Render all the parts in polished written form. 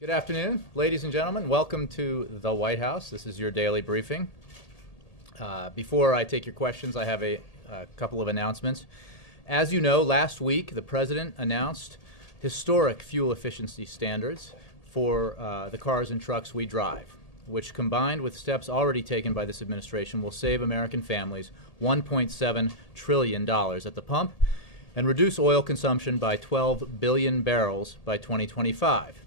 Good afternoon, ladies and gentlemen. Welcome to the White House. This is your daily briefing. Before I take your questions, I have a couple of announcements. As you know, last week the President announced historic fuel efficiency standards for the cars and trucks we drive, which combined with steps already taken by this administration will save American families $1.7 trillion at the pump and reduce oil consumption by 12 billion barrels by 2025.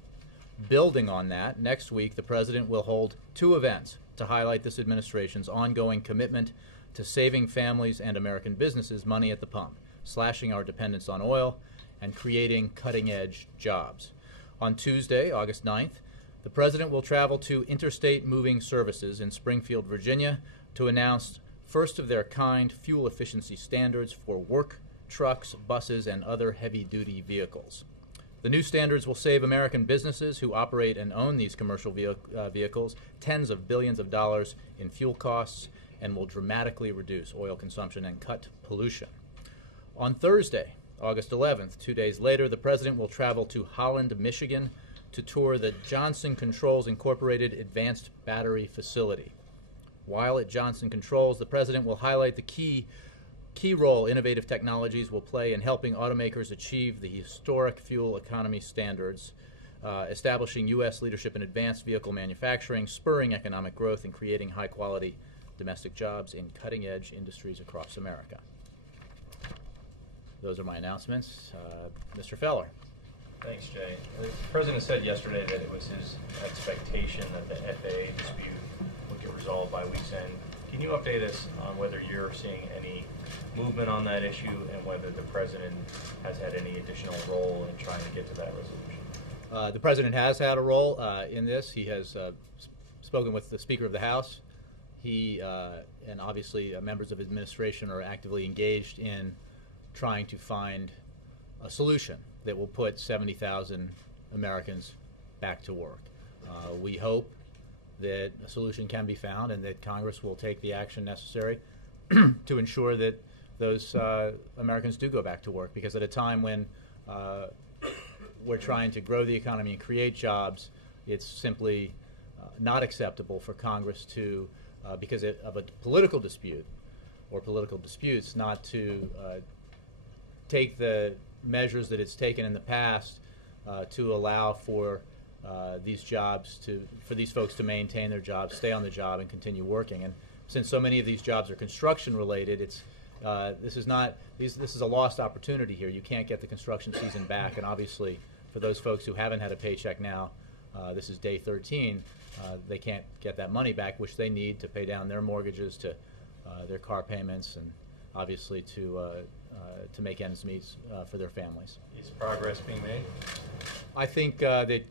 Building on that, next week the President will hold two events to highlight this administration's ongoing commitment to saving families and American businesses money at the pump, slashing our dependence on oil, and creating cutting-edge jobs. On Tuesday, August 9th, the President will travel to Interstate Moving Services in Springfield, Virginia, to announce first-of-their-kind fuel efficiency standards for work trucks, buses, and other heavy-duty vehicles. The new standards will save American businesses who operate and own these commercial vehicles tens of billions of dollars in fuel costs and will dramatically reduce oil consumption and cut pollution. On Thursday, August 11th, 2 days later, the President will travel to Holland, Michigan to tour the Johnson Controls Incorporated Advanced Battery Facility. While at Johnson Controls, the President will highlight the key role innovative technologies will play in helping automakers achieve the historic fuel economy standards, establishing U.S. leadership in advanced vehicle manufacturing, spurring economic growth, and creating high-quality domestic jobs in cutting-edge industries across America. Those are my announcements. Mr. Feller. Thanks, Jay. The President said yesterday that it was his expectation that the FAA dispute would get resolved by week's end. Can you update us on whether you're seeing any movement on that issue and whether the President has had any additional role in trying to get to that resolution? The President has had a role in this. He has spoken with the Speaker of the House. He and obviously members of his administration are actively engaged in trying to find a solution that will put 70,000 Americans back to work. We hope that a solution can be found and that Congress will take the action necessary to ensure that those Americans do go back to work, because at a time when we're trying to grow the economy and create jobs, it's simply not acceptable for Congress to, because of a political dispute or political disputes, not to take the measures that it's taken in the past to allow for these jobs for these folks to maintain their jobs, stay on the job, and continue working. And since so many of these jobs are construction related, this is a lost opportunity here. You can't get the construction season back, and obviously for those folks who haven't had a paycheck now, this is day 13. They can't get that money back, which they need to pay down their mortgages, to their car payments, and obviously to make ends meet for their families. Is progress being made? I think that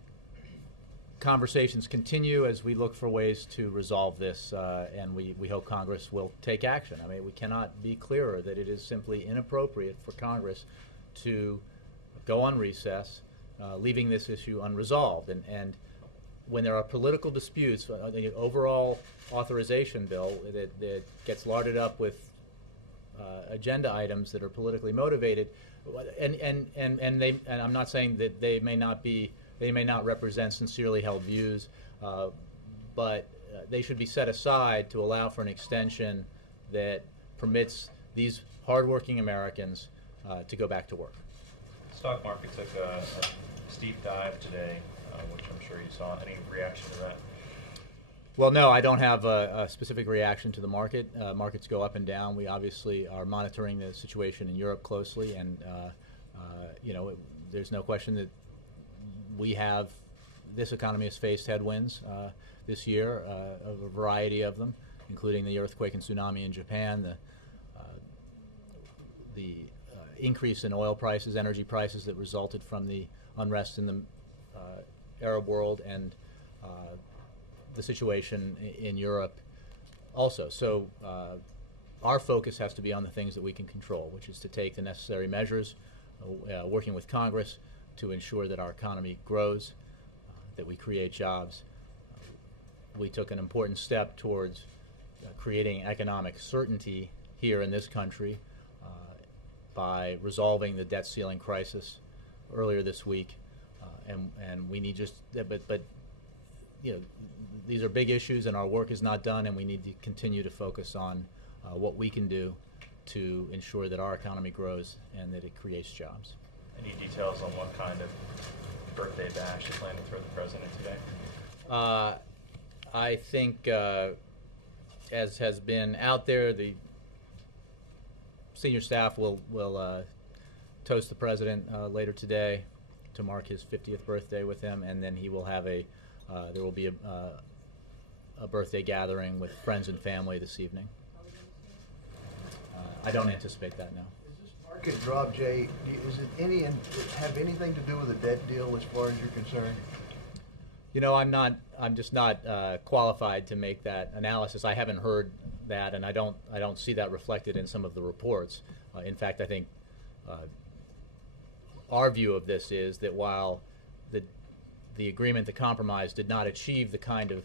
conversations continue as we look for ways to resolve this, and we hope Congress will take action. I mean, we cannot be clearer that it is simply inappropriate for Congress to go on recess, leaving this issue unresolved. And when there are political disputes, the overall authorization bill that gets larded up with agenda items that are politically motivated, and I'm not saying that they may not represent sincerely held views, but they should be set aside to allow for an extension that permits these hardworking Americans to go back to work. The stock market took a steep dive today, which I'm sure you saw. Any reaction to that? Well, no, I don't have a specific reaction to the market. Markets go up and down. We obviously are monitoring the situation in Europe closely, and there's no question that this economy has faced headwinds this year, of a variety of them, including the earthquake and tsunami in Japan, the increase in oil prices, energy prices that resulted from the unrest in the Arab world, and the situation in Europe also. So our focus has to be on the things that we can control, which is to take the necessary measures, working with Congress to ensure that our economy grows, that we create jobs. We took an important step towards creating economic certainty here in this country by resolving the debt ceiling crisis earlier this week, and we need but you know, these are big issues, and our work is not done, and we need to continue to focus on what we can do to ensure that our economy grows and that it creates jobs. Any details on what kind of birthday bash you plan to throw the president today? I think, as has been out there, the senior staff will toast the president later today to mark his 50th birthday with him, and then he will have there will be a birthday gathering with friends and family this evening. I don't anticipate that now. Is this market drop, Jay, is it have anything to do with the debt deal as far as you're concerned? You know, I'm just not qualified to make that analysis. I haven't heard that, and I don't see that reflected in some of the reports. In fact, I think our view of this is that while the agreement, the compromise, did not achieve the kind of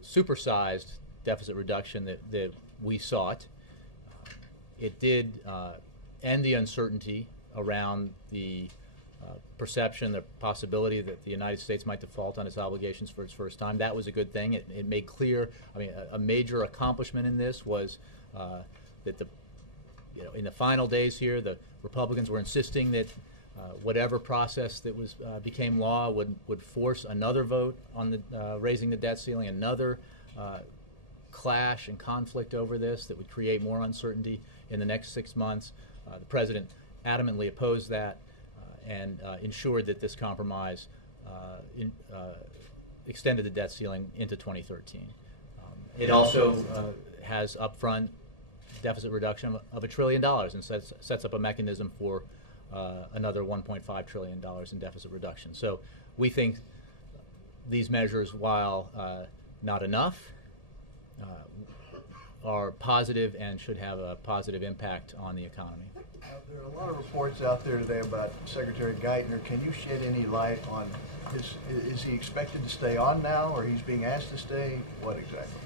supersized deficit reduction that we sought, it did end the uncertainty around the perception, the possibility that the United States might default on its obligations for its first time. That was a good thing. It made clear. I mean, a major accomplishment in this was that in the final days here, the Republicans were insisting that whatever process that became law would force another vote on the raising the debt ceiling, another clash and conflict over this that would create more uncertainty in the next 6 months. The president adamantly opposed that and ensured that this compromise extended the debt ceiling into 2013. It also has upfront deficit reduction of $1 trillion and sets up a mechanism for another $1.5 trillion in deficit reduction. So we think these measures, while not enough, are positive and should have a positive impact on the economy. There are a lot of reports out there today about Secretary Geithner. Can you shed any light on is he expected to stay on now, or he's being asked to stay? What exactly?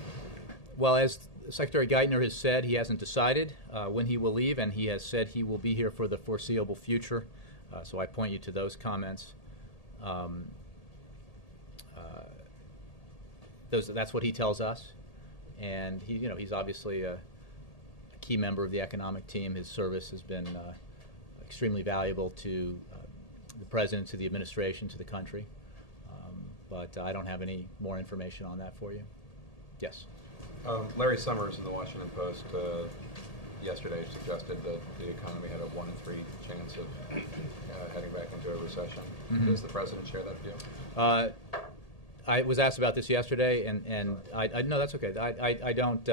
Well, as Secretary Geithner has said, he hasn't decided when he will leave, and he has said he will be here for the foreseeable future. So I point you to those comments. That's what he tells us, and he's obviously a key member of the economic team. His service has been extremely valuable to the president, to the administration, to the country. But I don't have any more information on that for you. Yes. Larry Summers in the Washington Post yesterday suggested that the economy had a 1 in 3 chance of heading back into a recession. Mm-hmm. Does the president share that view? I was asked about this yesterday, and I no, that's okay. I don't.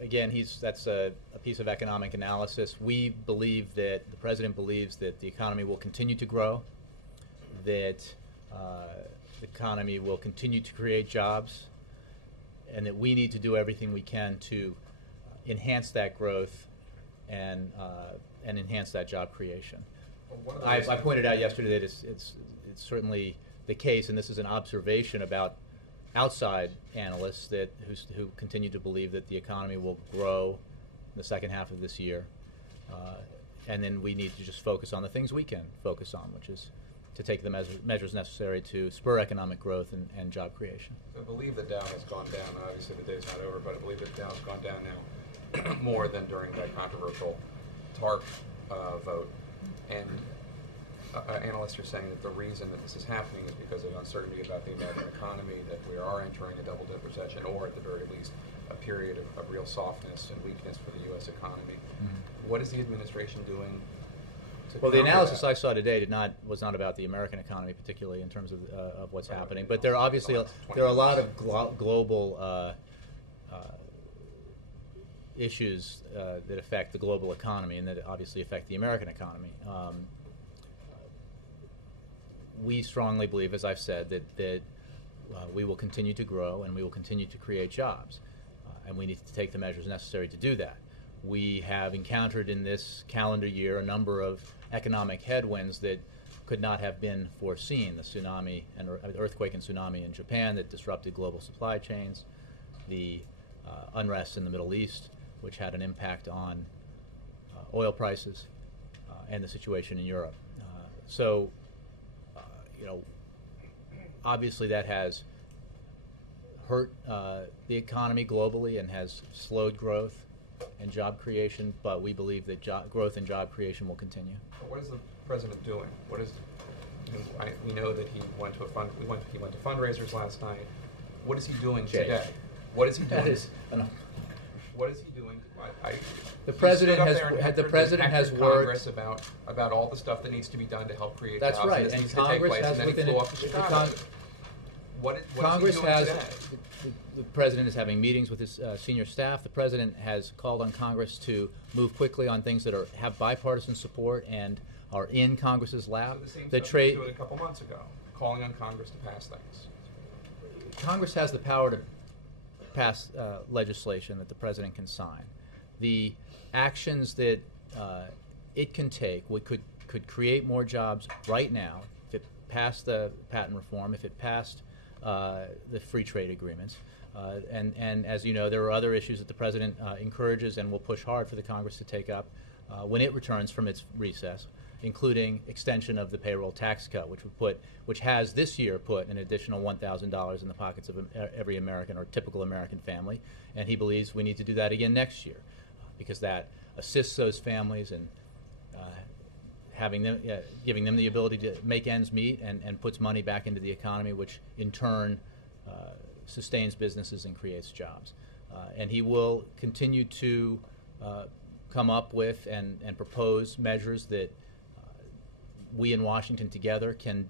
Again, that's a piece of economic analysis. We believe that the president believes that the economy will continue to grow, that the economy will continue to create jobs, and that we need to do everything we can to enhance that growth and enhance that job creation. Well, I pointed out yesterday that it's certainly the case, and this is an observation about outside analysts who continue to believe that the economy will grow in the second half of this year, and then we need to just focus on the things we can focus on, which is to take the measures necessary to spur economic growth and job creation. I believe the Dow has gone down. Obviously, the day's not over, but I believe the Dow has gone down now more than during that controversial TARP vote. And analysts are saying that the reason that this is happening is because of uncertainty about the American economy, that we are entering a double-dip recession, or at the very least, a period of real softness and weakness for the U.S. economy. Mm-hmm. What is the administration doing? Well, the analysis I saw today was not about the American economy, particularly in terms of what's happening. But there are obviously there are a lot of global issues that affect the global economy and that obviously affect the American economy. We strongly believe, as I've said, that we will continue to grow and we will continue to create jobs, and we need to take the measures necessary to do that. We have encountered in this calendar year a number of economic headwinds that could not have been foreseen. The tsunami and earthquake and tsunami in Japan that disrupted global supply chains, the unrest in the Middle East, which had an impact on oil prices, and the situation in Europe. So, obviously that has hurt the economy globally and has slowed growth and job creation, but we believe that growth and job creation will continue. But what is the president doing? What is? We know that he went to he went to fundraisers last night. What is he doing today? What is he doing? What is he doing? The president has worked Congress about all the stuff that needs to be done to help create That's jobs. right, And, and this needs Congress to take place, has and then he within flew it. off to Chicago. What is Congress he doing has. today? The president is having meetings with his senior staff. The president has called on Congress to move quickly on things that have bipartisan support and are in Congress's lap. So the same The stuff trade. he was doing a couple months ago, calling on Congress to pass things. Congress has the power to pass legislation that the president can sign. The actions that it can take could create more jobs right now if it passed the patent reform, if it passed the free trade agreements. And as you know, there are other issues that the president encourages and will push hard for the Congress to take up when it returns from its recess, including extension of the payroll tax cut, which has this year put an additional $1,000 in the pockets of every American or typical American family, and he believes we need to do that again next year because that assists those families and giving them the ability to make ends meet and puts money back into the economy, which in turn sustains businesses and creates jobs. And he will continue to come up with and propose measures that we in Washington together can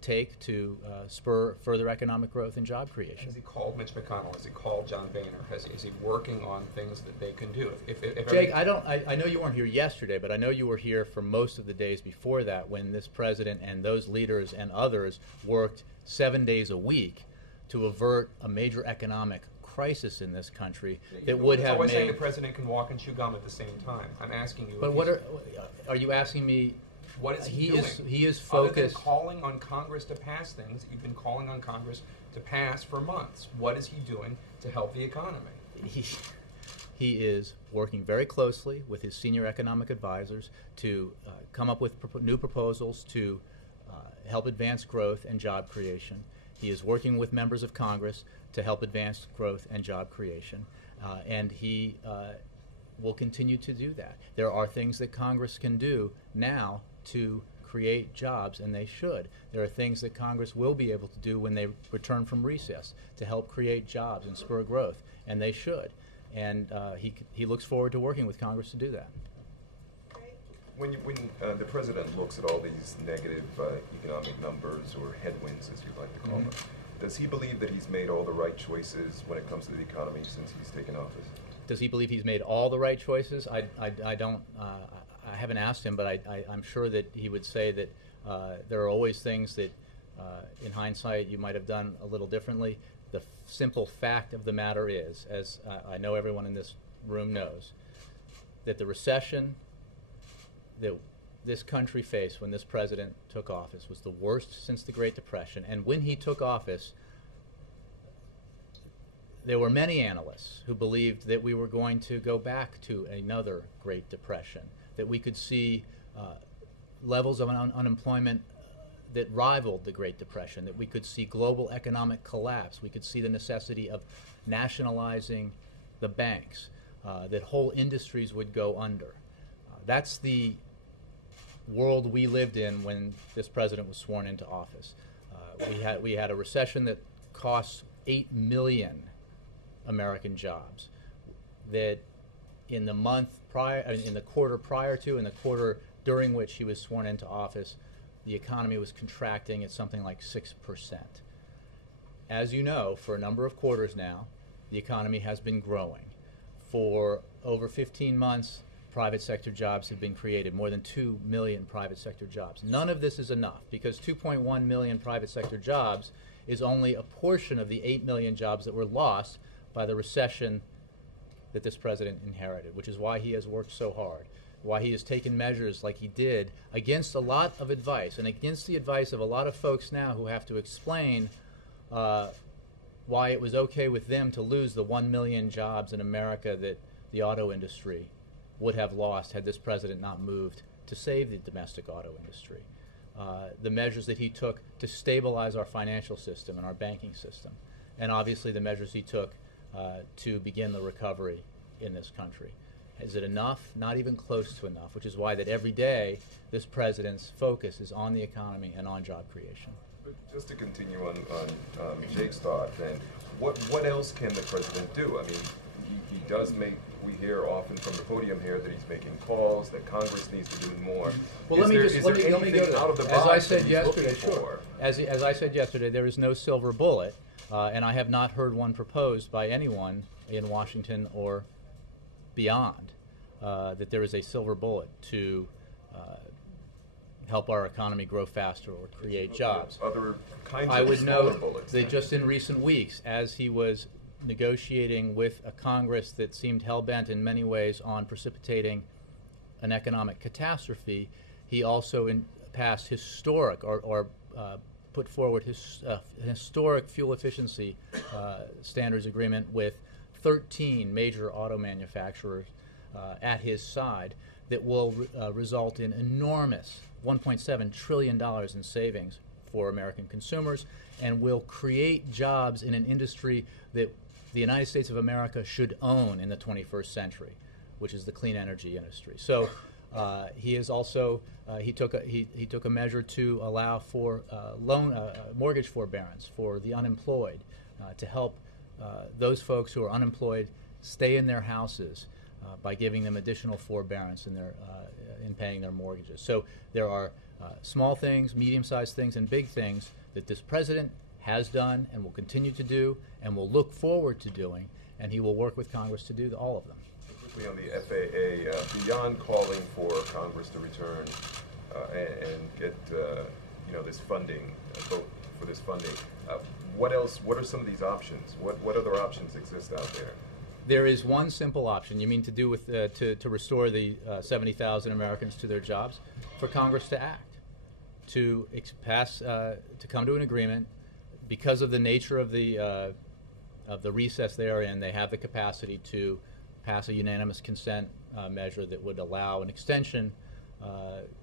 take to spur further economic growth and job creation. Has he called Mitch McConnell? Has he called John Boehner? Is he working on things that they can do? If Jake, I know you weren't here yesterday, but I know you were here for most of the days before that when this president and those leaders and others worked 7 days a week to avert a major economic crisis in this country that would have always made. saying the president can walk and chew gum at the same time. I'm asking you. But are you asking me? What is he doing? He is Other than focused. calling on Congress to pass things that you've been calling on Congress to pass for months. What is he doing to help the economy? He is working very closely with his senior economic advisors to come up with new proposals to help advance growth and job creation. He is working with members of Congress to help advance growth and job creation, and he will continue to do that. There are things that Congress can do now to create jobs, and they should. There are things that Congress will be able to do when they return from recess to help create jobs and spur growth, and they should. And he looks forward to working with Congress to do that. When the president looks at all these negative economic numbers or headwinds, as you like to call them, does he believe that he's made all the right choices when it comes to the economy since he's taken office? Does he believe he's made all the right choices? I don't. I haven't asked him, but I'm sure that he would say that there are always things that, in hindsight, you might have done a little differently. The simple fact of the matter is, as I know everyone in this room knows, that the recession that this country faced when this president took office was the worst since the Great Depression. And when he took office, there were many analysts who believed that we were going to go back to another Great Depression, that we could see levels of unemployment that rivaled the Great Depression, that we could see global economic collapse, we could see the necessity of nationalizing the banks, that whole industries would go under. That's the world we lived in when this president was sworn into office. We had a recession that cost 8 million American jobs. That in the quarter prior to, and the quarter during which he was sworn into office, the economy was contracting at something like 6%. As you know, for a number of quarters now, the economy has been growing. For over 15 months, private sector jobs have been created, more than 2 million private sector jobs. None of this is enough because 2.1 million private sector jobs is only a portion of the 8 million jobs that were lost by the recession that this president inherited, which is why he has worked so hard, why he has taken measures like he did against a lot of advice and against the advice of a lot of folks now who have to explain why it was okay with them to lose the 1 million jobs in America that the auto industry would have lost had this president not moved to save the domestic auto industry, the measures that he took to stabilize our financial system and our banking system, and obviously the measures he took to begin the recovery in this country. Is it enough? Not even close to enough, which is why that every day this president's focus is on the economy and on job creation. But just to continue on Jake's thought, then, what else can the president do? I mean, he does make, we hear often from the podium here that he's making calls, that Congress needs to do more. Well, let me go to that. Out of the As box I said that he's yesterday, looking for? As I said yesterday, there is no silver bullet, and I have not heard one proposed by anyone in Washington or beyond, that there is a silver bullet to help our economy grow faster or create jobs. Other kinds I of would smaller note bullets. that just in recent weeks, as he was negotiating with a Congress that seemed hell-bent in many ways on precipitating an economic catastrophe, he also passed historic or put forward his historic fuel efficiency standards agreement with 13 major auto manufacturers at his side that will result in enormous $1.7 trillion in savings for American consumers and will create jobs in an industry that the United States of America should own in the 21st century, which is the clean energy industry. So he is also he took a measure to allow for mortgage forbearance for the unemployed, to help those folks who are unemployed stay in their houses by giving them additional forbearance in paying their mortgages. So there are small things, medium-sized things, and big things that this president has done and will continue to do and will look forward to doing, and he will work with Congress to do all of them. Quickly on the FAA, beyond calling for Congress to return and get this funding, vote for this funding, what else? What are some of these options? What other options exist out there? There is one simple option. You mean to do with to restore the 70,000 Americans to their jobs? For Congress to act, to come to an agreement. Because of the nature of the recess they are in, they have the capacity to pass a unanimous consent measure that would allow an extension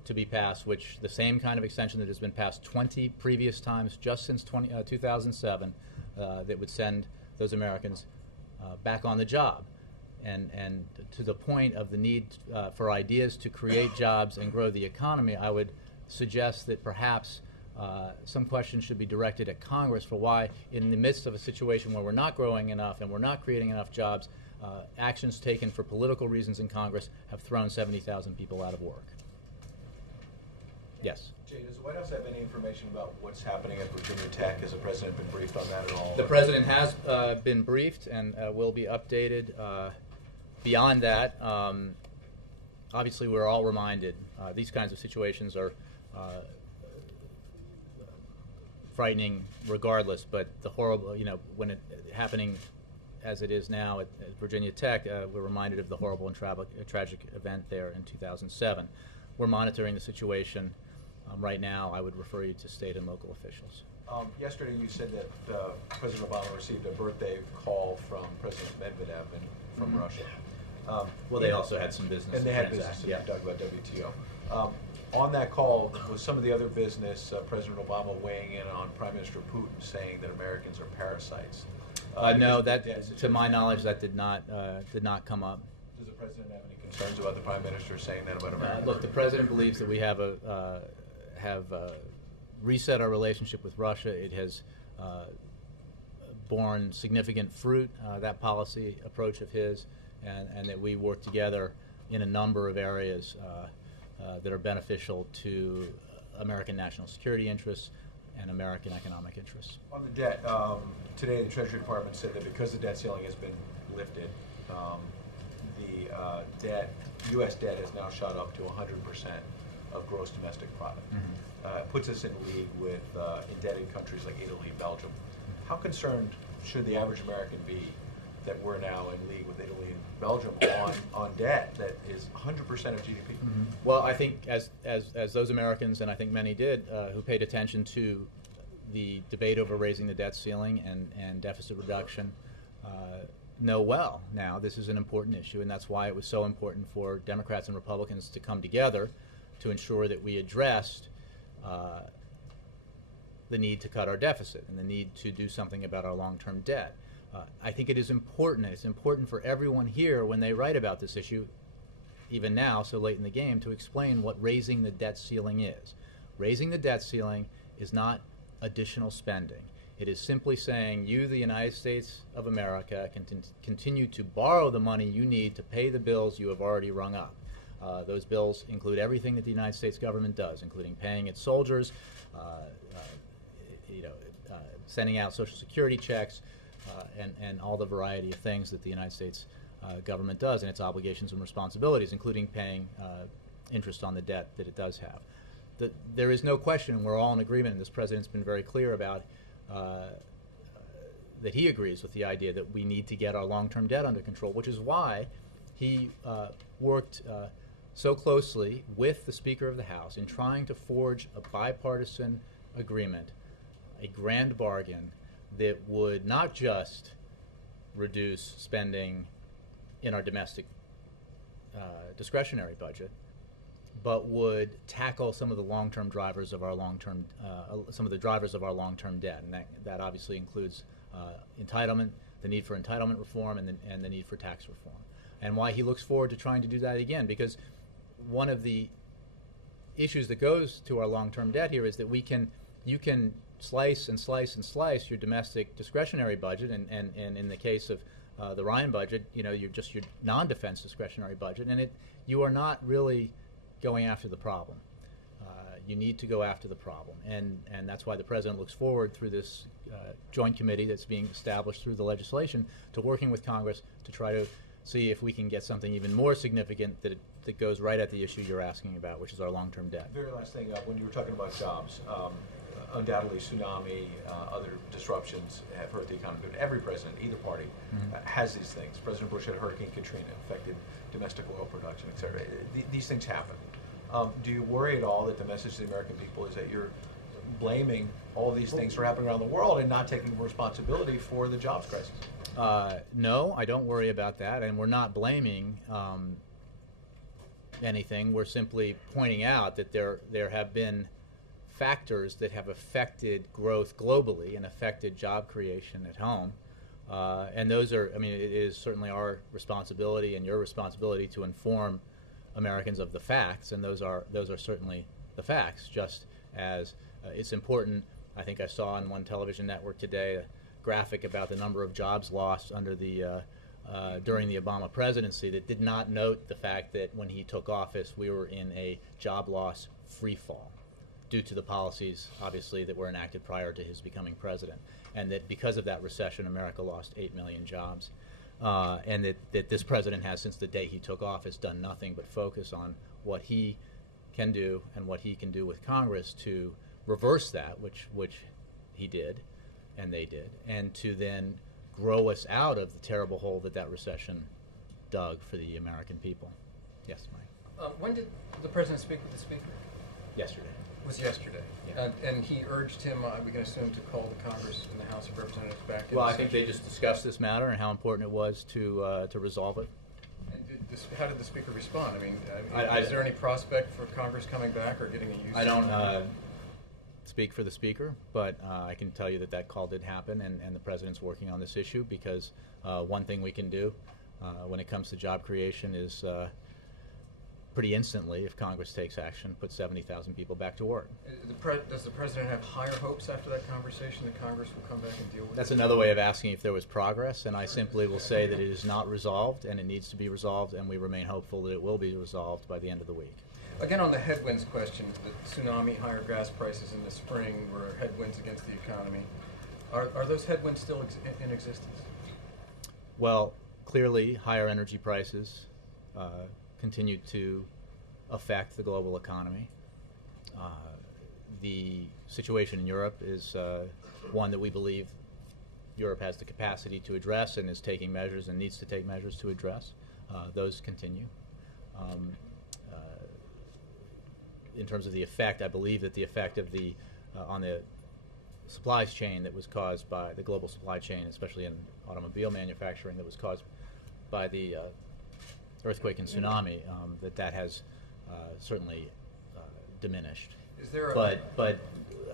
to be passed, which the same kind of extension that has been passed 20 previous times just since 2007, that would send those Americans back on the job. And to the point of the need for ideas to create jobs and grow the economy, I would suggest that perhaps some questions should be directed at Congress for why, in the midst of a situation where we're not growing enough and we're not creating enough jobs, actions taken for political reasons in Congress have thrown 70,000 people out of work. Yes? Jay, does the White House have any information about what's happening at Virginia Tech? Has the president been briefed on that at all? The president has been briefed and will be updated. Beyond that, obviously we're all reminded these kinds of situations are frightening regardless, but the horrible, when it happening as it is now at Virginia Tech, we're reminded of the horrible and tragic event there in 2007. We're monitoring the situation right now. I would refer you to state and local officials. Yesterday you said that President Obama received a birthday call from President Medvedev from Russia. Well, they also had some business. And they had business, and you talked about WTO. On that call, was some of the other business President Obama weighing in on Prime Minister Putin, saying that Americans are parasites? No, to my knowledge, that did not come up. Does the president have any concerns about the Prime Minister saying that about America? Look, the president believes that we have reset our relationship with Russia. It has borne significant fruit, that policy approach of his, and that we work together in a number of areas that are beneficial to American national security interests and American economic interests. On the debt, today the Treasury Department said that because the debt ceiling has been lifted, the U.S. debt has now shot up to 100% of gross domestic product. It puts us in league with indebted countries like Italy and Belgium. How concerned should the average American be that we're now in league with Italy and Belgium on debt that is 100% of GDP? Well, I think as those Americans, and I think many did, who paid attention to the debate over raising the debt ceiling and deficit reduction, know well now this is an important issue, and that's why it was so important for Democrats and Republicans to come together to ensure that we addressed the need to cut our deficit and the need to do something about our long-term debt. I think it is important, and it's important for everyone here when they write about this issue, even now, so late in the game, to explain what raising the debt ceiling is. Raising the debt ceiling is not additional spending. It is simply saying you, the United States of America, can continue to borrow the money you need to pay the bills you have already rung up. Those bills include everything that the United States government does, including paying its soldiers, sending out Social Security checks, and all the variety of things that the United States government does, and its obligations and responsibilities, including paying interest on the debt that it does have. There is no question, we're all in agreement, and this president's been very clear about that he agrees with the idea that we need to get our long-term debt under control, which is why he worked so closely with the Speaker of the House in trying to forge a bipartisan agreement, a grand bargain that would not just reduce spending in our domestic discretionary budget, but would tackle some of the long-term drivers of our long-term, some of the drivers of our long-term debt, and that obviously includes entitlement, the need for entitlement reform, and the need for tax reform, and why he looks forward to trying to do that again, because one of the issues that goes to our long-term debt here is that you can slice and slice and slice your domestic discretionary budget, and in the case of the Ryan budget, your non-defense discretionary budget, and you are not really going after the problem. You need to go after the problem, and that's why the president looks forward through this joint committee that's being established through the legislation to working with Congress to try to see if we can get something even more significant that goes right at the issue you're asking about, which is our long-term debt. Very last thing, when you were talking about jobs, undoubtedly tsunami, other disruptions have hurt the economy, but every president, either party, has these things. President Bush had Hurricane Katrina, affected domestic oil production, et cetera. These things happen. Do you worry at all that the message to the American people is that you're blaming all these things for happening around the world and not taking responsibility for the jobs crisis? No, I don't worry about that, and we're not blaming anything. We're simply pointing out that there have been factors that have affected growth globally and affected job creation at home. And those are, it is certainly our responsibility and your responsibility to inform Americans of the facts, and those are certainly the facts, just as it's important. I think I saw on one television network today a graphic about the number of jobs lost under the during the Obama presidency that did not note the fact that when he took office we were in a job loss free fall due to the policies, obviously, that were enacted prior to his becoming president, and that because of that recession, America lost 8 million jobs, and that this president has, since the day he took office, done nothing but focus on what he can do and what he can do with Congress to reverse that, which he did, and they did, and to then grow us out of the terrible hole that recession dug for the American people. Yes, Mike. When did the president speak with the Speaker? Yesterday. It was yesterday. Yeah. And he urged him, we can assume, to call the Congress and the House of Representatives back in. Well, I think they just discussed this matter and how important it was to resolve it. And how did the Speaker respond? Is there any prospect for Congress coming back or getting a use? I don't speak for the Speaker, but I can tell you that call did happen, and the President's working on this issue, because one thing we can do when it comes to job creation is pretty instantly, if Congress takes action, put 70,000 people back to work. Does the President have higher hopes after that conversation that Congress will come back and deal with That's it? another way of asking if there was progress, and I simply will say that it is not resolved, and it needs to be resolved, and we remain hopeful that it will be resolved by the end of the week. Again, on the headwinds question, the tsunami, higher gas prices in the spring were headwinds against the economy. Are those headwinds still in existence? Well, clearly, higher energy prices continue to affect the global economy. The situation in Europe is one that we believe Europe has the capacity to address and is taking measures and needs to take measures to address. Those continue. In terms of the effect, I believe that the effect of on the supply chain that was caused by the global supply chain, especially in automobile manufacturing, that was caused by the earthquake and tsunami, that has certainly diminished. Is there a... But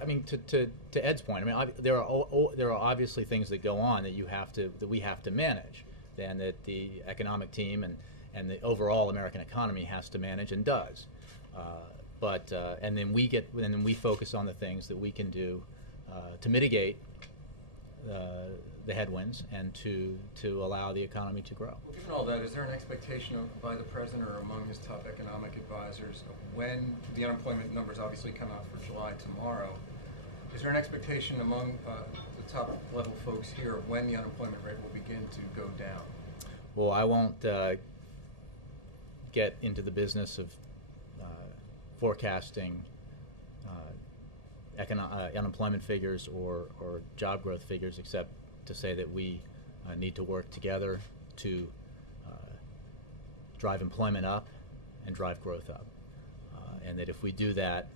I mean, to Ed's point, I mean, there are obviously things that go on that we have to manage, and that the economic team and the overall American economy has to manage and does. And then we focus on the things that we can do to mitigate the headwinds and to allow the economy to grow. Well, given all that, is there an expectation by the president or among his top economic advisors when the unemployment numbers obviously come out for July tomorrow? Is there an expectation among the top level folks here of when the unemployment rate will begin to go down? Well, I won't get into the business of forecasting unemployment figures or job growth figures, except to say that we need to work together to drive employment up and drive growth up, and that if we do that,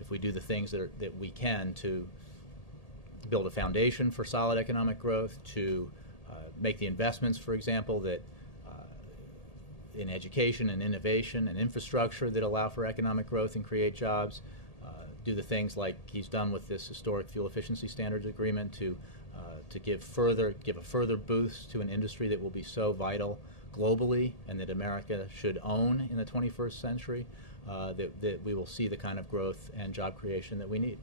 if we do the things that we can to build a foundation for solid economic growth, to make the investments, for example, that in education and innovation and infrastructure that allow for economic growth and create jobs, do the things like he's done with this historic fuel efficiency standards agreement to give a further boost to an industry that will be so vital globally and that America should own in the 21st century, that we will see the kind of growth and job creation that we need.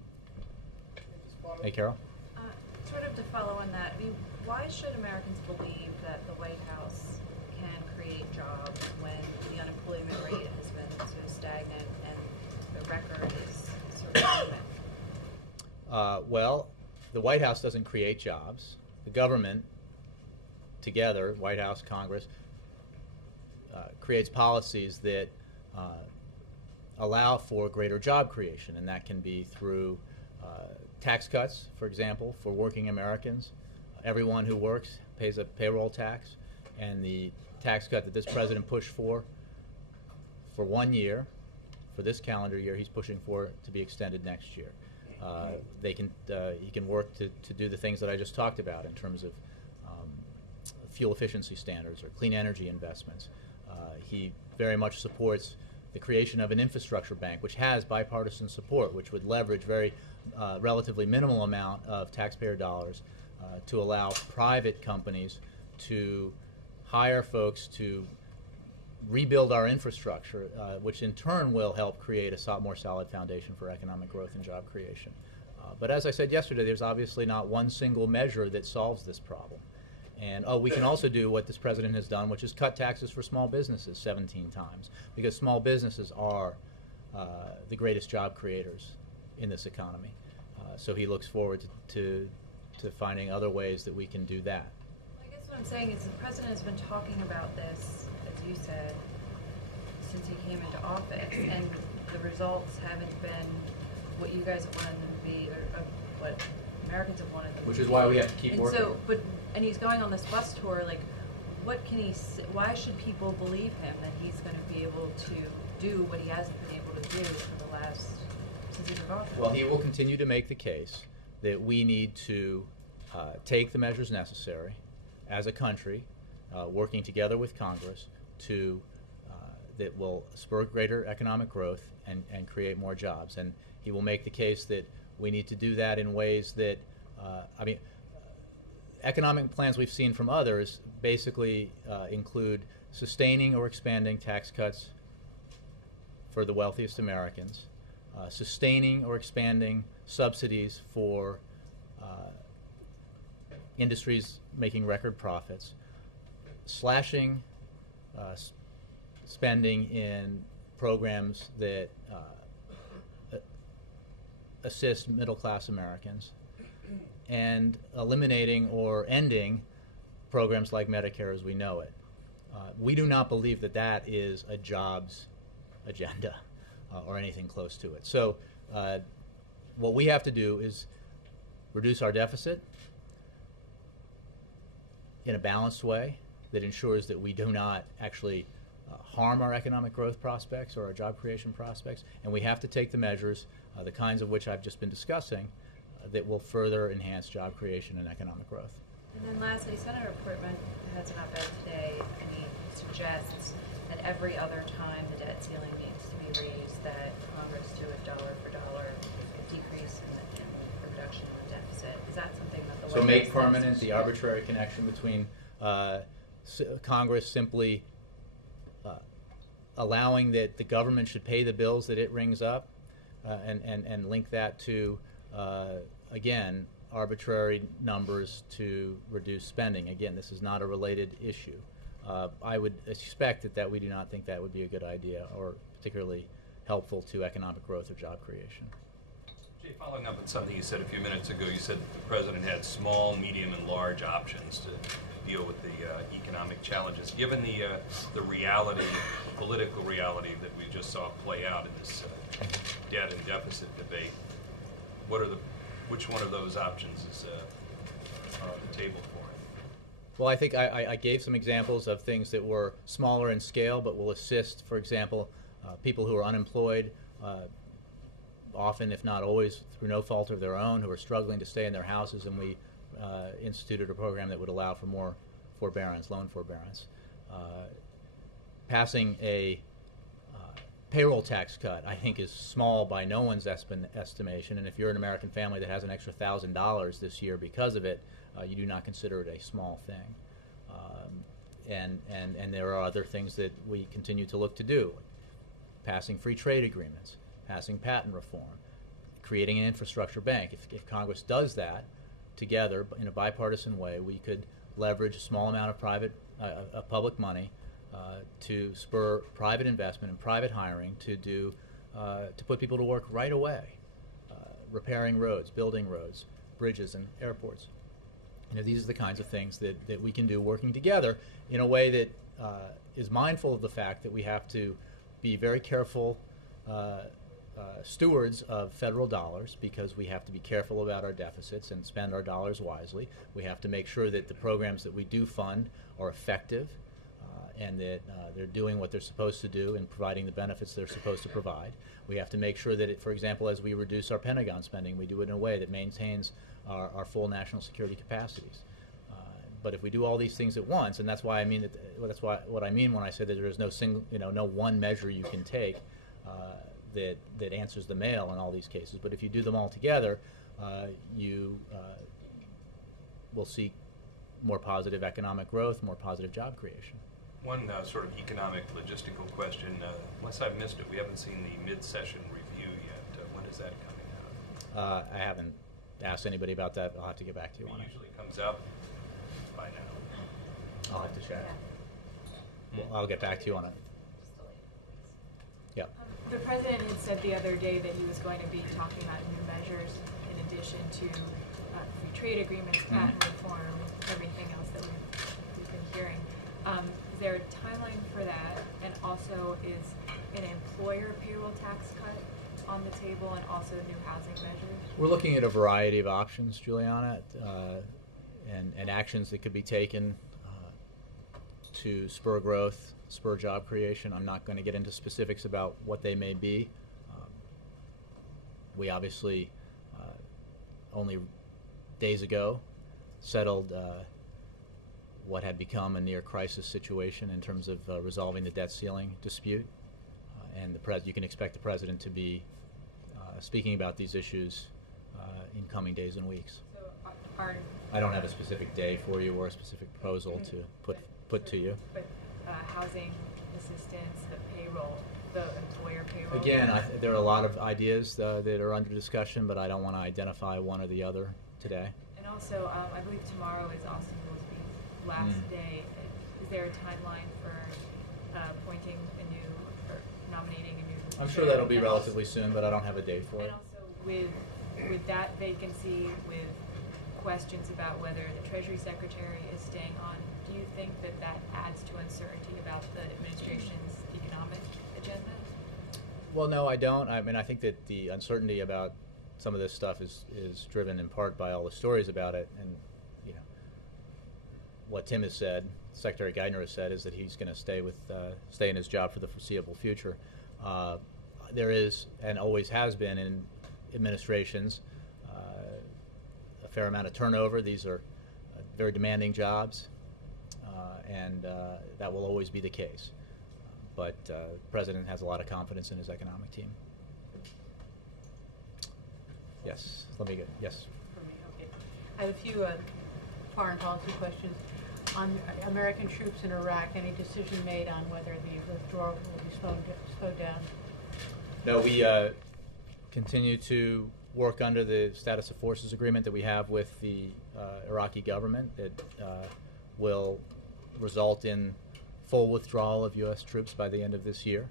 Hey, Carol? Sort of to follow on that, I mean, why should Americans believe that the White House can create jobs when the unemployment rate has been sort of stagnant and the record is sort of moving? Well, the White House doesn't create jobs. The government, together, White House, Congress, creates policies that allow for greater job creation, and that can be through tax cuts, for example, for working Americans. Everyone who works pays a payroll tax, and the tax cut that this president pushed for 1 year, for this calendar year, he's pushing for it to be extended next year. He can work to do the things that I just talked about in terms of fuel efficiency standards or clean energy investments. He very much supports the creation of an infrastructure bank, which has bipartisan support, which would leverage relatively minimal amount of taxpayer dollars to allow private companies to hire folks to rebuild our infrastructure, which in turn will help create a more solid foundation for economic growth and job creation. But as I said yesterday, there's obviously not one single measure that solves this problem. And we can also do what this president has done, which is cut taxes for small businesses 17 times, because small businesses are the greatest job creators in this economy. So he looks forward to finding other ways that we can do that. I guess what I'm saying is the president has been talking about this, as you said, since he came into office, and the results haven't been what you guys have wanted them to be, or what Americans have wanted them to be. Which is why we have to keep working. And he's going on this bus tour, like, what can he why should people believe him that he's going to be able to do what he hasn't been able to do for the last, since he's in office? Well, he will continue to make the case that we need to take the measures necessary as a country, working together with Congress, that will spur greater economic growth and create more jobs. And he will make the case that we need to do that in ways that, economic plans we've seen from others basically include sustaining or expanding tax cuts for the wealthiest Americans, sustaining or expanding subsidies for industries making record profits, slashing spending in programs that assist middle-class Americans, and eliminating or ending programs like Medicare as we know it. We do not believe that that is a jobs agenda or anything close to it. So what we have to do is reduce our deficit in a balanced way that ensures that we do not actually harm our economic growth prospects or our job creation prospects, and we have to take the measures, the kinds of which I've just been discussing, that will further enhance job creation and economic growth. And then lastly, Senator Portman has an op-ed today, and he suggests and every other time the debt ceiling needs to be raised, that Congress do a dollar for dollar decrease in the reduction in the deficit. Is that something that the So White make House permanent thinks the should- arbitrary connection between Congress simply allowing that the government should pay the bills that it rings up, and link that to, again, arbitrary numbers to reduce spending. Again, this is not a related issue. I would expect that we do not think that would be a good idea or particularly helpful to economic growth or job creation. Jay, following up on something you said a few minutes ago, you said the president had small, medium, and large options to deal with the economic challenges. Given the reality, political reality that we just saw play out in this debt and deficit debate, which one of those options is on the table for him? Well, I think I gave some examples of things that were smaller in scale but will assist, for example, people who are unemployed, often, if not always, through no fault of their own, who are struggling to stay in their houses, and we instituted a program that would allow for more forbearance, loan forbearance. Passing a payroll tax cut, I think, is small by no one's estimation, and if you're an American family that has an extra $1,000 this year because of it, you do not consider it a small thing. And there are other things that we continue to look to do, like passing free trade agreements, passing patent reform, creating an infrastructure bank. If Congress does that together in a bipartisan way, we could leverage a small amount of public money to spur private investment and private hiring to put people to work right away, repairing roads, building roads, bridges, and airports. These are the kinds of things that we can do working together in a way that is mindful of the fact that we have to be very careful stewards of federal dollars, because we have to be careful about our deficits and spend our dollars wisely. We have to make sure that the programs that we do fund are effective and that they're doing what they're supposed to do and providing the benefits they're supposed to provide. We have to make sure that, for example, as we reduce our Pentagon spending, we do it in a way that maintains our full national security capacities. But if we do all these things at once, and that's what I mean when I say that there is no single, no one measure you can take that answers the mail in all these cases. But if you do them all together, you will see more positive economic growth, more positive job creation. One sort of economic logistical question, unless I've missed it, we haven't seen the mid-session review yet. When is that coming out? I haven't asked anybody about that. I'll have to get back to you on it. It usually comes out by now. I'll have to check. Yeah. Well, I'll get back to you on it. Just delay it, please. Yep. The president had said the other day that he was going to be talking about new measures in addition to free trade agreements, patent reform, everything else that we've been hearing. Is there a timeline for that? And also, is an employer payroll tax cut on the table, and also new housing measures? We're looking at a variety of options, Juliana, and actions that could be taken to spur growth, spur job creation. I'm not going to get into specifics about what they may be. We obviously only days ago settled what had become a near crisis situation in terms of resolving the debt ceiling dispute, and you can expect the president to be speaking about these issues in coming days and weeks. So I don't have a specific day for you or a specific proposal to put to you. But housing assistance, the payroll, the employer payroll. Again, there are a lot of ideas that are under discussion, but I don't want to identify one or the other today. And also, I believe tomorrow is Austin Goolsby's last day. Is there a timeline for appointing a new, or nominating a new? I'm sure that'll be relatively soon, but I don't have a date for it. And also, with that vacancy, with questions about whether the Treasury Secretary is staying on, do you think that adds to uncertainty about the administration's economic agenda? Well, no, I don't. I mean, I think that the uncertainty about some of this stuff is driven in part by all the stories about it, and what Tim has said, Secretary Geithner has said, is that he's going to stay in his job for the foreseeable future. There is, and always has been in administrations, a fair amount of turnover. These are very demanding jobs, and that will always be the case. but the President has a lot of confidence in his economic team. Yes, let me get, yes. For me, okay. I have a few foreign policy questions. On American troops in Iraq, any decision made on whether the withdrawal will be slowed down? No, we continue to work under the status of forces agreement that we have with the Iraqi government that will result in full withdrawal of U.S. troops by the end of this year.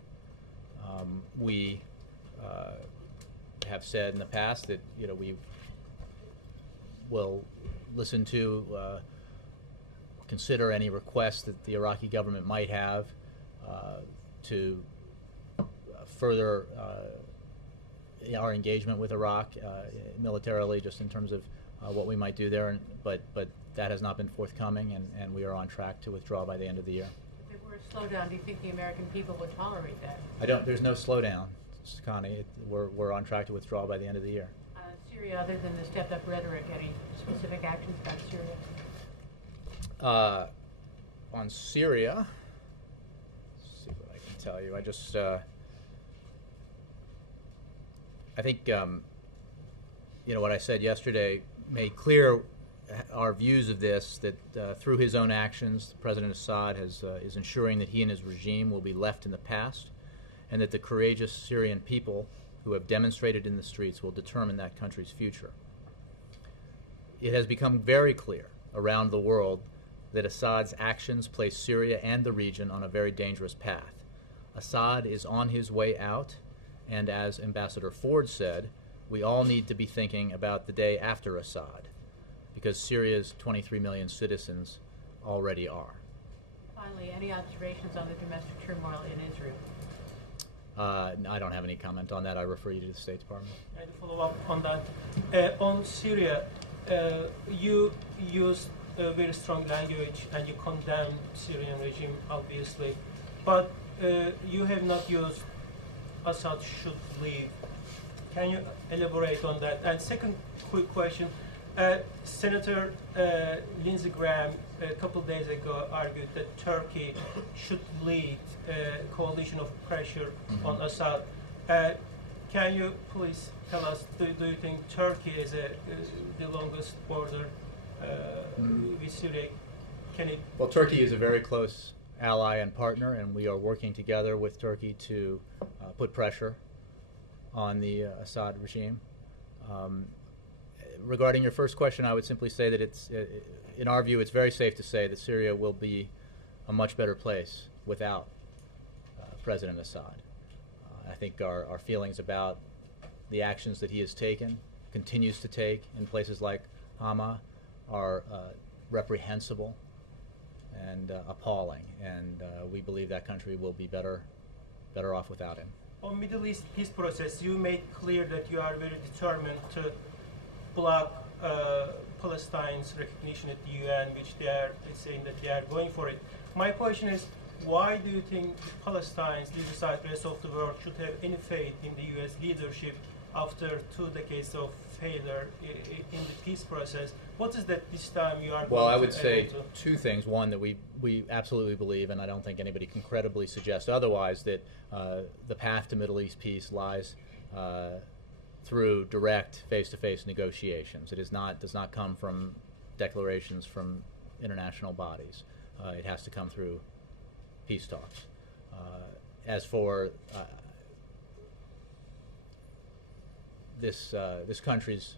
We have said in the past that we will listen to, consider any requests that the Iraqi government might have to further our engagement with Iraq militarily, just in terms of what we might do there. But that has not been forthcoming, and we are on track to withdraw by the end of the year. If there were a slowdown, do you think the American people would tolerate that? There's no slowdown, Connie. We're on track to withdraw by the end of the year. Syria, other than the stepped-up rhetoric, any specific actions about Syria? On Syria, let's see what I can tell you. I think what I said yesterday made clear our views of this, that through his own actions, President Assad is ensuring that he and his regime will be left in the past, and that the courageous Syrian people who have demonstrated in the streets will determine that country's future. It has become very clear around the world that Assad's actions place Syria and the region on a very dangerous path. Assad is on his way out, and as Ambassador Ford said, we all need to be thinking about the day after Assad, because Syria's 23 million citizens already are. Finally, any observations on the domestic turmoil in Israel? I don't have any comment on that. I refer you to the State Department. And to follow up on that, on Syria, you used a very strong language and you condemn Syrian regime, obviously, but you have not used Assad should leave. Can you elaborate on that? And second quick question, Senator Lindsey Graham a couple of days ago argued that Turkey should lead a coalition of pressure on Assad. Can you please tell us, do you think Turkey is the longest border with Syria? Well, Turkey is a very close ally and partner, and we are working together with Turkey to put pressure on the Assad regime. Regarding your first question, I would simply say that it's, in our view, it's very safe to say that Syria will be a much better place without President Assad. I think our feelings about the actions that he has taken, continues to take in places like Hama, are reprehensible and appalling, and we believe that country will be better off without him. On Middle East peace process, you made clear that you are very determined to block Palestine's recognition at the UN, which they are saying that they are going for it. My question is, why do you think Palestine's leave aside the rest of the world should have any faith in the U.S. leadership after 2 decades of failure in the peace process? What is that this time you are Well, going I would to say two things. One, that we absolutely believe, and I don't think anybody can credibly suggest otherwise, that the path to Middle East peace lies through direct face-to-face negotiations. It does not come from declarations from international bodies. It has to come through peace talks. As for this country's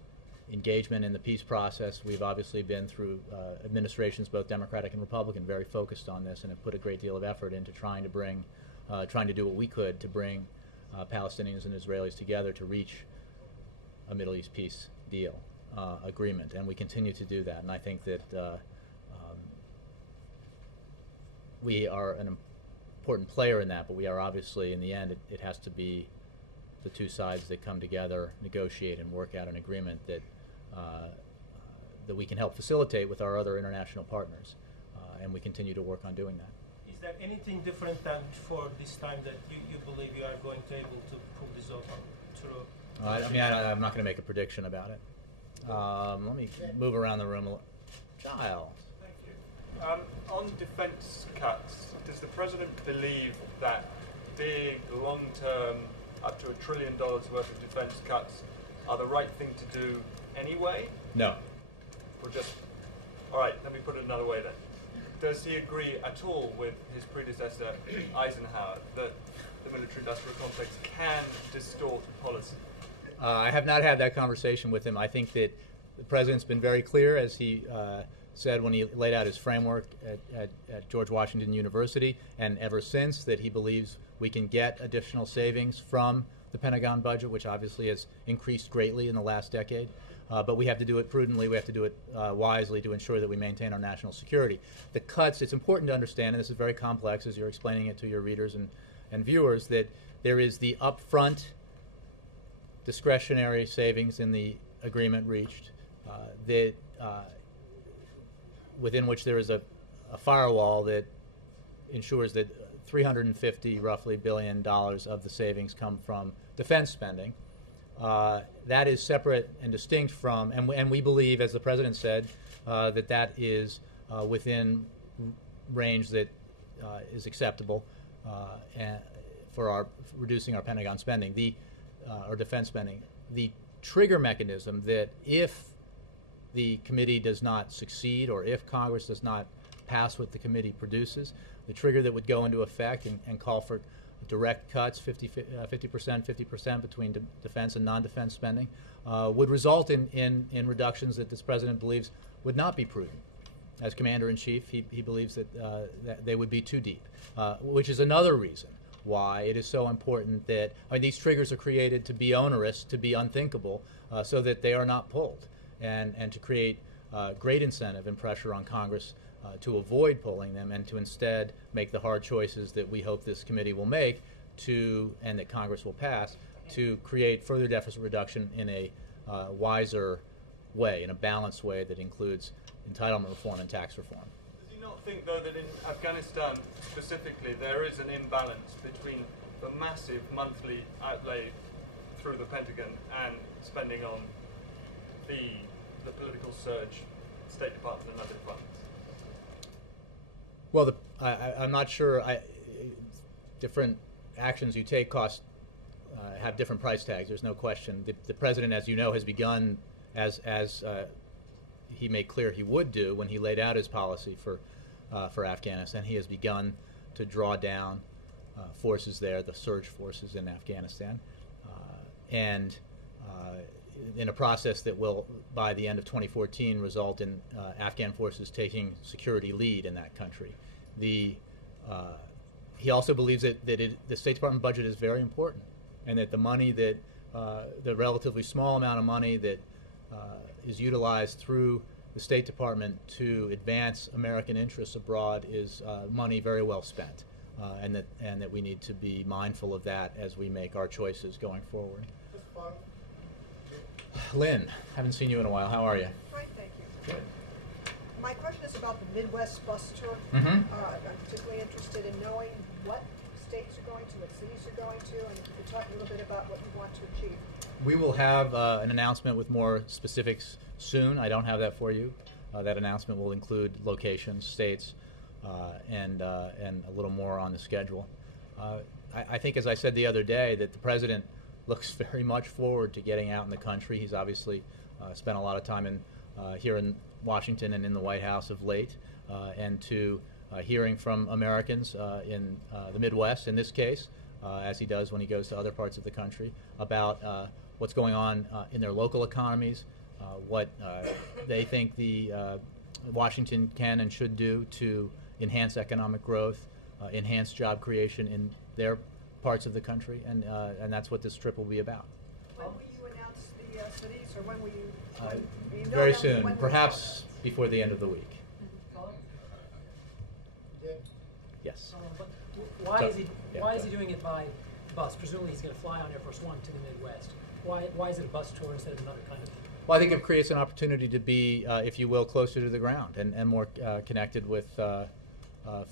engagement in the peace process, we've obviously been through administrations, both Democratic and Republican, very focused on this, and have put a great deal of effort into trying to do what we could to bring Palestinians and Israelis together to reach a Middle East peace deal agreement, and we continue to do that. And I think that we are an important player in that, but we are obviously, in the end, it has to be the two sides that come together, negotiate, and work out an agreement that that we can help facilitate with our other international partners, and we continue to work on doing that. Is there anything different than before this time that you believe you are going to be able to pull this off through? I'm not going to make a prediction about it. Let me move around the room a little. Giles. Thank you. On defence cuts, does the President believe that big, long-term, up to $1 trillion worth of defence cuts are the right thing to do anyway? No. Or just, all right, let me put it another way then. Does he agree at all with his predecessor, Eisenhower, that the military-industrial complex can distort policy? I have not had that conversation with him. I think that the President's been very clear, as he said when he laid out his framework at George Washington University, and ever since, that he believes we can get additional savings from the Pentagon budget, which obviously has increased greatly in the last decade. But we have to do it prudently. We have to do it wisely to ensure that we maintain our national security. The cuts, it's important to understand, and this is very complex as you're explaining it to your readers and viewers, that there is the upfront discretionary savings in the agreement reached, within which there is a firewall that ensures that $350 billion of the savings come from defense spending. That is separate and distinct from, and we believe, as the President said, that is within range that is acceptable for reducing our Pentagon spending, or defense spending. The trigger mechanism that if the committee does not succeed, or if Congress does not pass what the committee produces, the trigger that would go into effect and call for direct cuts, 50% between defense and non-defense spending, would result in reductions that this President believes would not be prudent. As Commander-in-Chief, he believes that they would be too deep, which is another reason why it is so important that, these triggers are created to be onerous, to be unthinkable, so that they are not pulled, and to create great incentive and pressure on Congress to avoid pulling them, and to instead make the hard choices that we hope this committee will make and that Congress will pass, to create further deficit reduction in a wiser way, in a balanced way that includes entitlement reform and tax reform. Does he not think, though, that in Afghanistan specifically there is an imbalance between the massive monthly outlay through the Pentagon and spending on the political surge, State Department and other departments? Well, I'm not sure. Different actions you take have different price tags. There's no question. The President, as you know, has begun, as he made clear he would do when he laid out his policy for Afghanistan. He has begun to draw down forces there, the surge forces in Afghanistan, and in a process that will, by the end of 2014, result in Afghan forces taking security lead in that country. He also believes that the State Department budget is very important, and that the money the relatively small amount of money that is utilized through the State Department to advance American interests abroad is money very well spent, and that we need to be mindful of that as we make our choices going forward. Lynn, haven't seen you in a while. How are you? Fine, thank you. Good. My question is about the Midwest bus tour. Mm-hmm. I'm particularly interested in knowing what states you're going to, what cities you're going to, and if you could talk a little bit about what you want to achieve. We will have an announcement with more specifics soon. I don't have that for you. That announcement will include locations, states, and a little more on the schedule. I think, as I said the other day, that the President looks very much forward to getting out in the country. He's obviously spent a lot of time here in Washington and in the White House of late, and to hearing from Americans in the Midwest, in this case, as he does when he goes to other parts of the country, about what's going on in their local economies, what they think the Washington can and should do to enhance economic growth, enhance job creation in their parts of the country, and that's what this trip will be about. When will you announce the cities, or when will you? Very soon, perhaps before the end of the week. Yes. But why is he doing it by bus? Presumably he's going to fly on Air Force One to the Midwest. Why is it a bus tour instead of another kind of? Well, I think it creates an opportunity to be, if you will, closer to the ground and more connected with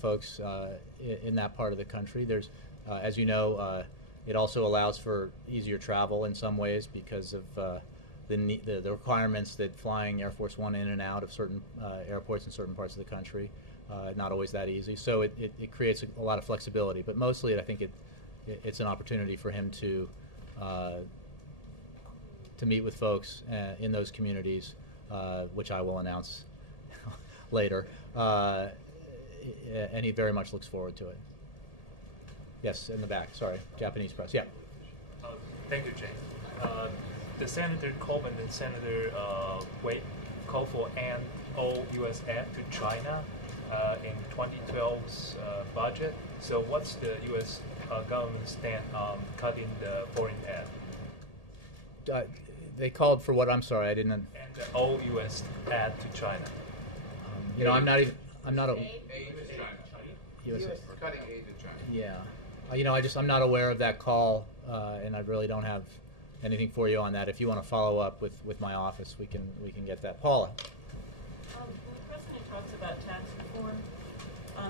folks in that part of the country. There's, as you know, it also allows for easier travel in some ways because of the requirements that flying Air Force One in and out of certain airports in certain parts of the country not always that easy. So it creates a lot of flexibility. But mostly, I think it's an opportunity for him to meet with folks in those communities, which I will announce later. And he very much looks forward to it. Yes, in the back. Sorry, Japanese press. Yeah. Thank you, Jay. The Senator Corbyn and Senator Wade called for an all U.S. aid to China in 2012's budget. So what's the U.S. government stand on cutting the foreign aid? They called for what? I'm sorry, I didn't. And the all U.S. aid to China. You know, I'm not a. Aid to China. US. We're cutting aid to China. Yeah. You know, I'm not aware of that call, and I really don't have anything for you on that. If you want to follow up with my office, we can get that. Paula. When the President talks about tax reform,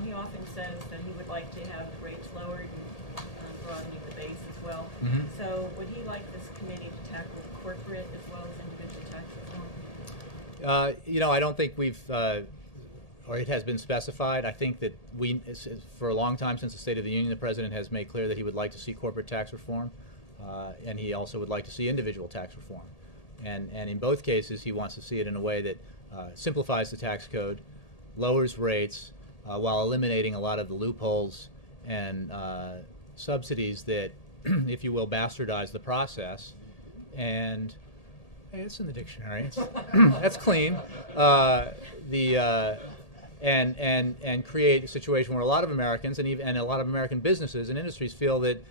he often says that he would like to have the rates lowered and broadening the base as well. Mm-hmm. So would he like this committee to tackle corporate as well as individual tax reform? You know, I don't think we've, or it has been specified. I think that for a long time since the State of the Union, the President has made clear that he would like to see corporate tax reform, and he also would like to see individual tax reform. And in both cases, he wants to see it in a way that simplifies the tax code, lowers rates, while eliminating a lot of the loopholes and subsidies that, if you will, bastardize the process. And hey, it's in the dictionary. That's clean. And create a situation where a lot of Americans and a lot of American businesses and industries feel that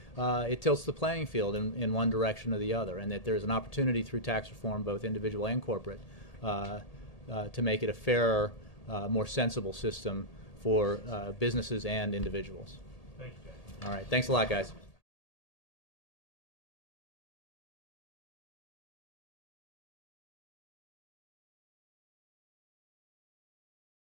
it tilts the playing field in one direction or the other, and that there's an opportunity through tax reform, both individual and corporate, to make it a fairer, more sensible system for businesses and individuals. Thank you. All right. Thanks a lot, guys.